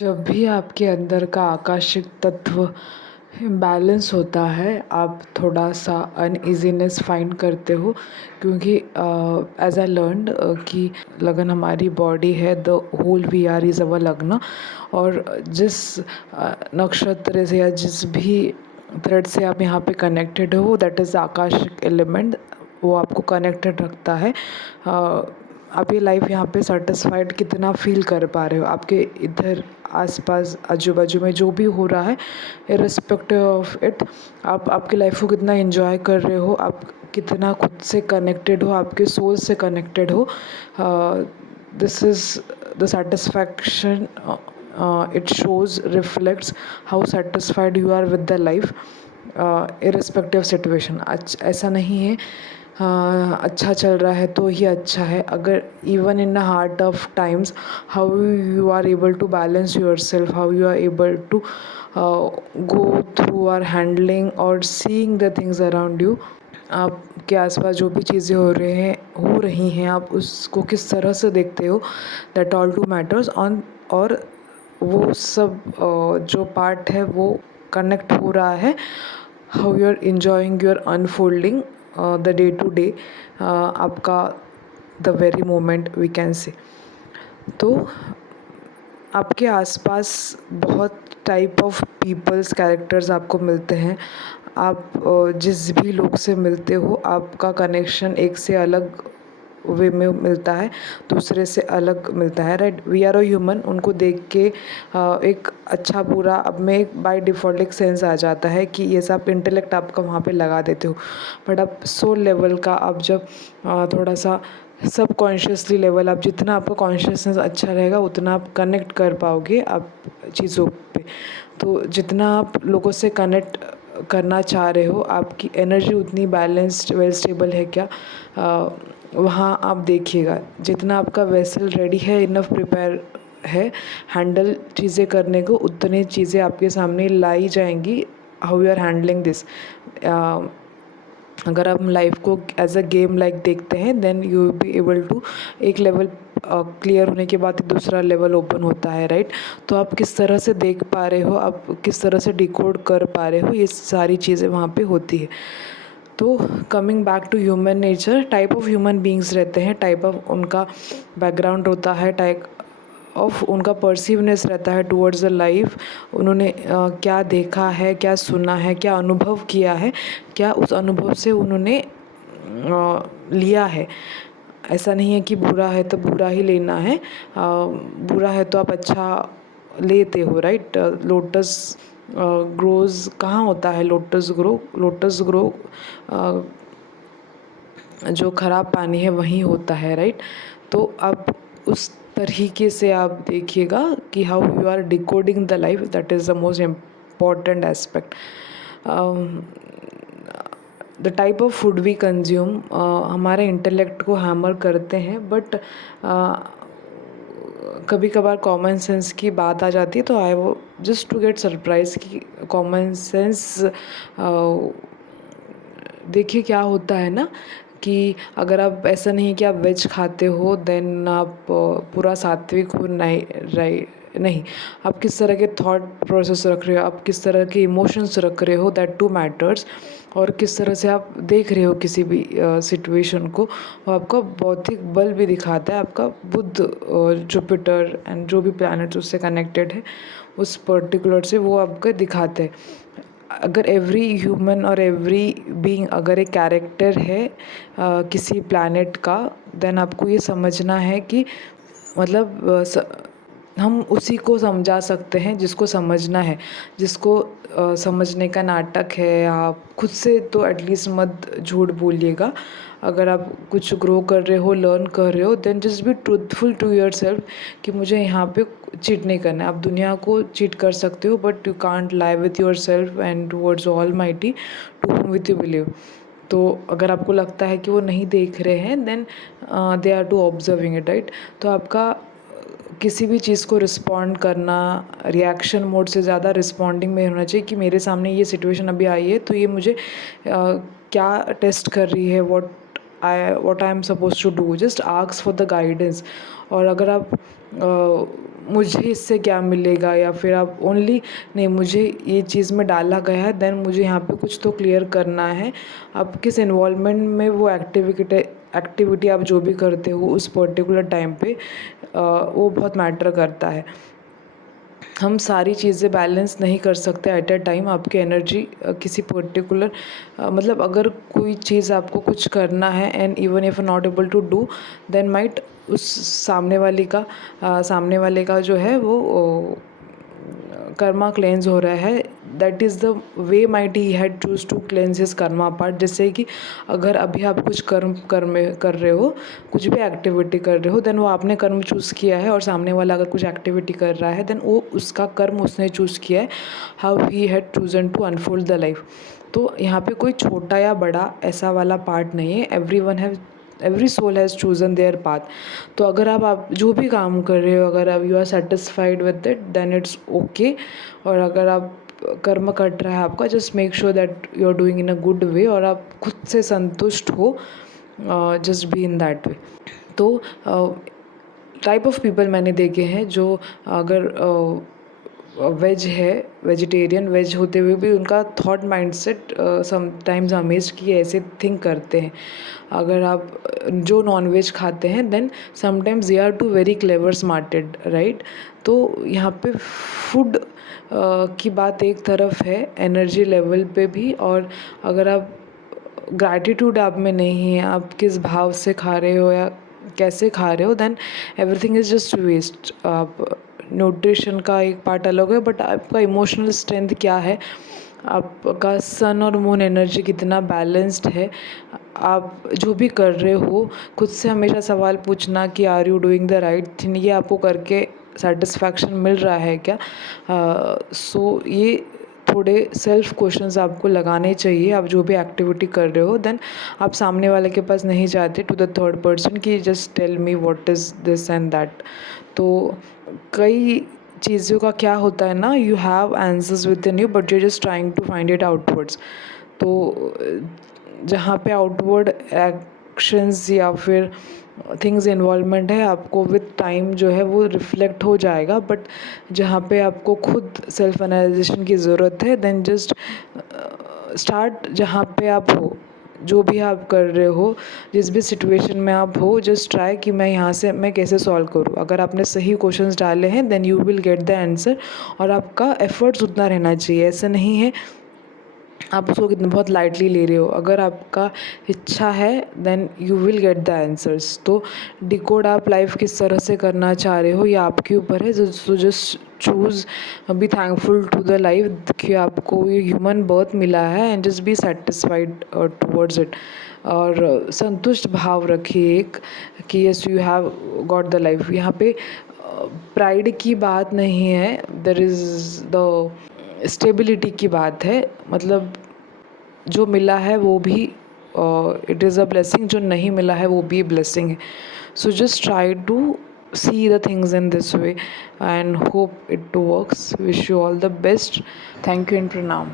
जब भी आपके अंदर का आकाशिक तत्व बैलेंस होता है, आप थोड़ा सा अनइजीनेस फाइंड करते हो, क्योंकि एज आई लर्नड कि लगन हमारी बॉडी है, the whole we are is our लग्न। और जिस नक्षत्र से या जिस भी थ्रेड से आप यहाँ पे कनेक्टेड हो, दैट इज़ आकाशिक एलिमेंट, वो आपको कनेक्टेड रखता है। आप ये लाइफ यहाँ पे सेटिस्फाइड कितना फील कर पा रहे हो, आपके इधर आसपास आजू बाजू में जो भी हो रहा है, इर्रिस्पेक्टिव ऑफ इट, आप आपकी लाइफ को कितना एंजॉय कर रहे हो, आप कितना खुद से कनेक्टेड हो, आपके सोल से कनेक्टेड हो। This is the satisfaction, it shows reflects how satisfied you are with the life, irrespective situation. ऐसा नहीं है अच्छा चल रहा है तो ही अच्छा है। अगर even in the heart of times, how you are able to balance yourself, how you are able to go through are handling और seeing the things around you. आपके आसपास जो भी चीज़ें हो रही हैं, आप उसको किस तरह से देखते हो, that all to matters on. और वो सब जो पार्ट है वो कनेक्ट हो रहा है, how you are enjoying your unfolding the day to day, आपका the very moment we can say. तो आपके आसपास बहुत टाइप ऑफ पीपल्स कैरेक्टर्स आपको मिलते हैं। आप जिस भी लोग से मिलते हो, आपका कनेक्शन एक से अलग वे में मिलता है, दूसरे से अलग मिलता है, right. We are a human, उनको देख के एक अच्छा बुरा अब में एक बाय डिफ़ॉल्ट एक सेंस आ जाता है कि ये सब इंटेलेक्ट आपका वहाँ पे लगा देते हो। बट आप सोल लेवल का, आप जब थोड़ा सा सब कॉन्शियसली लेवल, आप जितना आपका कॉन्शियसनेस अच्छा रहेगा उतना आप कनेक्ट कर पाओगे आप चीज़ों पे। तो जितना आप लोगों से कनेक्ट करना चाह रहे हो, आपकी एनर्जी उतनी बैलेंस्ड वेल स्टेबल है क्या, वहाँ आप देखिएगा। जितना आपका वेसल रेडी है, इनफ प्रिपेयर है हैंडल चीज़ें करने को, उतनी चीज़ें आपके सामने लाई जाएंगी। How you are handling this, अगर आप लाइफ को एज अ गेम लाइक देखते हैं, then you will be able to, एक लेवल क्लियर होने के बाद दूसरा लेवल ओपन होता है, राइट। तो आप किस तरह से देख पा रहे हो, आप किस तरह से डिकोड कर पा रहे हो, ये सारी चीज़ें वहाँ पे होती है। तो coming back to human nature, type of human beings रहते हैं, टाइप ऑफ उनका बैकग्राउंड होता है, टाइप ऑफ उनका परसीवनेस रहता है टूवर्ड्स द लाइफ। उन्होंने क्या देखा है, क्या सुना है, क्या अनुभव किया है, क्या उस अनुभव से उन्होंने लिया है। ऐसा नहीं है कि बुरा है तो बुरा ही लेना है, बुरा है तो आप अच्छा लेते हो, राइट। लोटस ग्रोज कहाँ होता है, लोटस ग्रो जो ख़राब पानी है वहीं होता है, राइट। तो आप उस तरीके से आप देखिएगा कि how you are decoding the life, that is the most important aspect. The type of food we consume हमारे इंटेलेक्ट को हैमर करते हैं, बट कभी कभार कॉमन सेंस की बात आ जाती है, तो आई वो जस्ट टू गेट सरप्राइज कि कॉमन सेंस देखिए क्या होता है ना, कि अगर आप, ऐसा नहीं कि आप वेज खाते हो देन आप पूरा सात्विक हो, नहीं, नहीं। आप किस तरह के थॉट प्रोसेस रख रहे हो, आप किस तरह के इमोशंस रख रहे हो, दैट टू मैटर्स। और किस तरह से आप देख रहे हो किसी भी सिचुएशन को, वो आपका बौद्धिक बल भी दिखाता है। आपका बुध, जुपिटर एंड जो भी प्लैनेट्स उससे कनेक्टेड है, उस पर्टिकुलर से वो आपको दिखाते हैं। अगर एवरी ह्यूमन और एवरी बीइंग अगर एक कैरेक्टर है किसी प्लैनेट का, देन आपको ये समझना है कि मतलब हम उसी को समझा सकते हैं जिसको समझना है, जिसको समझने का नाटक है। आप खुद से तो एटलीस्ट मत झूठ बोलिएगा। अगर आप कुछ ग्रो कर रहे हो, लर्न कर रहे हो, then just be truthful to yourself कि मुझे यहाँ पे चीट नहीं करना है। आप दुनिया को चीट कर सकते हो, but you can't lie with yourself and towards almighty to whom with you believe. तो अगर आपको लगता है कि वो नहीं देख रहे हैं, then they are to observing it, right. तो आपका किसी भी चीज़ को रिस्पॉन्ड करना रिएक्शन मोड से ज़्यादा रिस्पॉन्डिंग में होना चाहिए, कि मेरे सामने ये सिचुएशन अभी आई है तो ये मुझे क्या टेस्ट कर रही है, what I am suppose to do, just ask for the guidance. और अगर आप मुझे इससे क्या मिलेगा, या फिर आप ओनली नहीं मुझे ये चीज़ में डाला गया है देन मुझे यहाँ पे कुछ तो क्लियर करना है। आप किस इन्वॉल्वमेंट में वो एक्टिविटी आप जो भी करते हो उस पर्टिकुलर टाइम पे वो बहुत मैटर करता है। हम सारी चीज़ें बैलेंस नहीं कर सकते एट अ टाइम। आपकी एनर्जी किसी पर्टिकुलर मतलब अगर कोई चीज़ आपको कुछ करना है and even if not able to do then might उस सामने वाले का जो है वो कर्मा क्लेंज हो रहा है। That is the way might he had choose to cleanse his karma part. जैसे कि अगर अभी आप कुछ कर्म कर रहे हो, कुछ भी एक्टिविटी कर रहे हो, देन वो आपने कर्म चूज़ किया है और सामने वाला अगर कुछ एक्टिविटी कर रहा है देन वो उसका कर्म उसने चूज़ किया है, how he had chosen to unfold the life. तो यहाँ पे कोई छोटा या बड़ा ऐसा वाला पार्ट नहीं है। Every soul has chosen their path. तो अगर आप जो भी काम कर रहे हो, अगर आप you are satisfied with it then it's okay. और अगर आप कर्म कट रहा है आपका, just make sure that you are doing in a good way और आप खुद से संतुष्ट हो, just be in that way. तो टाइप ऑफ पीपल मैंने देखे हैं जो अगर वेज है, वेजिटेरियन वेज होते हुए भी उनका थॉट माइंडसेट समटाइम्स अमेज्ड कि ऐसे थिंक करते हैं। अगर आप जो नॉन वेज खाते हैं then sometimes they are too very clever smarted, right. तो यहाँ पे फूड की बात एक तरफ है, एनर्जी लेवल पे भी। और अगर आप ग्रैटिट्यूड आप में नहीं है, आप किस भाव से खा रहे हो या कैसे खा रहे हो, then everything is just waste. आप न्यूट्रिशन का एक पार्ट अलग है बट आपका इमोशनल स्ट्रेंथ क्या है, आपका सन और मून एनर्जी कितना बैलेंस्ड है, आप जो भी कर रहे हो खुद से हमेशा सवाल पूछना कि are you doing the right thing, ये आपको करके सेटिस्फैक्शन मिल रहा है क्या। सो ये थोड़े सेल्फ क्वेश्चंस आपको लगाने चाहिए। आप जो भी एक्टिविटी कर रहे हो देन आप सामने वाले के पास नहीं जाते टू द थर्ड पर्सन कि just tell me what is this and that. तो कई चीज़ों का क्या होता है ना, you have answers within you but you just trying to find it outwards. तो जहाँ पे आउटवर्ड एक्शंस या फिर थिंग्स इन्वॉल्वमेंट है, आपको विद टाइम जो है वो रिफ्लेक्ट हो जाएगा। बट जहाँ पे आपको खुद सेल्फ एनालाइजेशन की ज़रूरत है देन जस्ट स्टार्ट जहाँ पे आप हो, जो भी आप कर रहे हो, जिस भी सिचुएशन में आप हो, जस्ट ट्राई कि मैं यहाँ से मैं कैसे सॉल्व करूँ। अगर आपने सही क्वेश्चंस डाले हैं then you will get the answer. और आपका एफर्ट्स उतना रहना चाहिए, ऐसा नहीं है आप उसको कितना बहुत लाइटली ले रहे हो। अगर आपका इच्छा है then you will get the answers. तो डिकोड आप लाइफ किस तरह से करना चाह रहे हो ये आपके ऊपर है। So just choose, be thankful to the life कि आपको ये ह्यूमन बर्थ मिला है and just be satisfied towards it. और संतुष्ट भाव रखिए एक कि yes you have got the life. यहाँ पे प्राइड की बात नहीं है, देयर इज़ द स्टेबिलिटी की बात है। मतलब जो मिला है वो भी इट इज़ अ ब्लेसिंग, जो नहीं मिला है वो भी ब्लेसिंग है। So just try to see the things in this way and hope it works. Wish you all the best. Thank you and pranam.